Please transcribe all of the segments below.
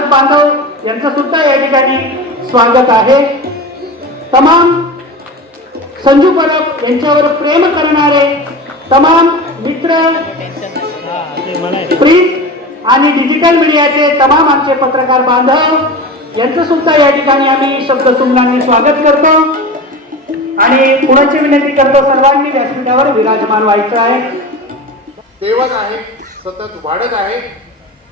पाठक बांधव यांचं सुद्धा या ठिकाणी स्वागत आहे. तमाम संजू परब यांच्यावर प्रेम करणारे तमाम मित्र प्रिंट आणि डिजिटल मीडियाचे तमाम आमचे पत्रकार बांधव यांचं सुद्धा या ठिकाणी आम्ही शब्दसुमनांनी स्वागत करतो. आणि पुण्याची विनंती करतो सर्वांनी व्यासपीठावर विराजमान व्हायचं आहे. देवत आहे सतत वाढत आहे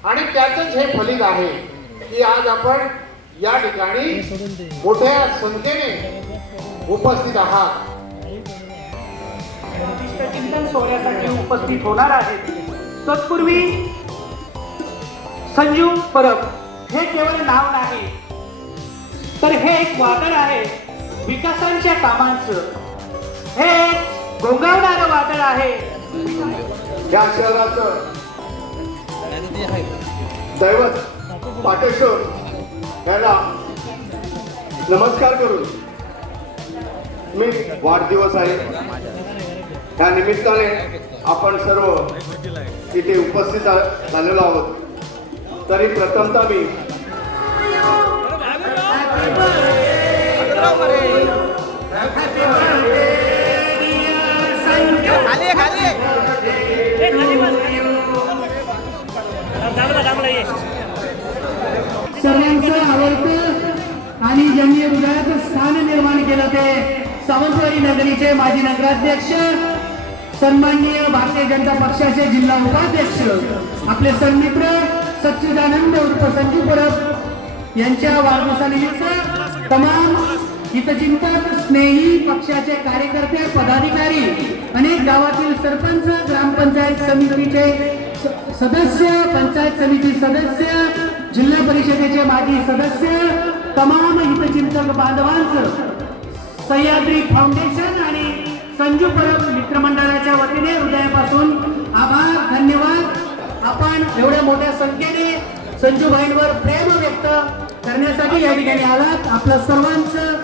आणि त्याचंच हे फलित आहे. की आज आपण या ठिकाणी मोठ्या संख्येने उपस्थित आहात. चिंतन सोहळ्यासाठी उपस्थित होणार आहेत. तत्पूर्वी संजू परब हे केवळ नाव नाही तर हे एक वादळ आहे विकासांच्या कामांचं. हे एक गोंगावणारं वादळ आहे. या शहराचं दैवत पाटेश्वर याला नमस्कार करून मी वाढदिवस आहे. त्या निमित्ताने आपण सर्व इथे उपस्थित झालेलो आहोत. तरी प्रथमतः मी खाली खाली आवडतं आणि ज्यांनी हृदयाचं स्थान निर्माण केलं ते सावंतवाडी नगरीचे माजी नगराध्यक्ष सन्माननीय भारतीय जनता पक्षाचे जिल्हा उपाध्यक्ष आपले सन्मित्र सच्चिदानंद उर्फ संजू परब यांच्या वाढदिवसानिमित्त तमाम हितचिंतक स्नेही पक्षाचे कार्यकर्ते पदाधिकारी अनेक गावातील सरपंच ग्रामपंचायत समितीचे सदस्य पंचायत समिती सदस्य जिल्हा परिषदेचे माजी सदस्य तमाम हितचिंतक बांधवांचं सह्याद्री फाउंडेशन आणि संजू परब मित्रमंडळाच्या वतीने हृदयापासून आभार धन्यवाद. आपण एवढ्या मोठ्या संख्येने संजूभाईंवर प्रेम व्यक्त करण्यासाठी या ठिकाणी आलात. आपलं सर्वांचं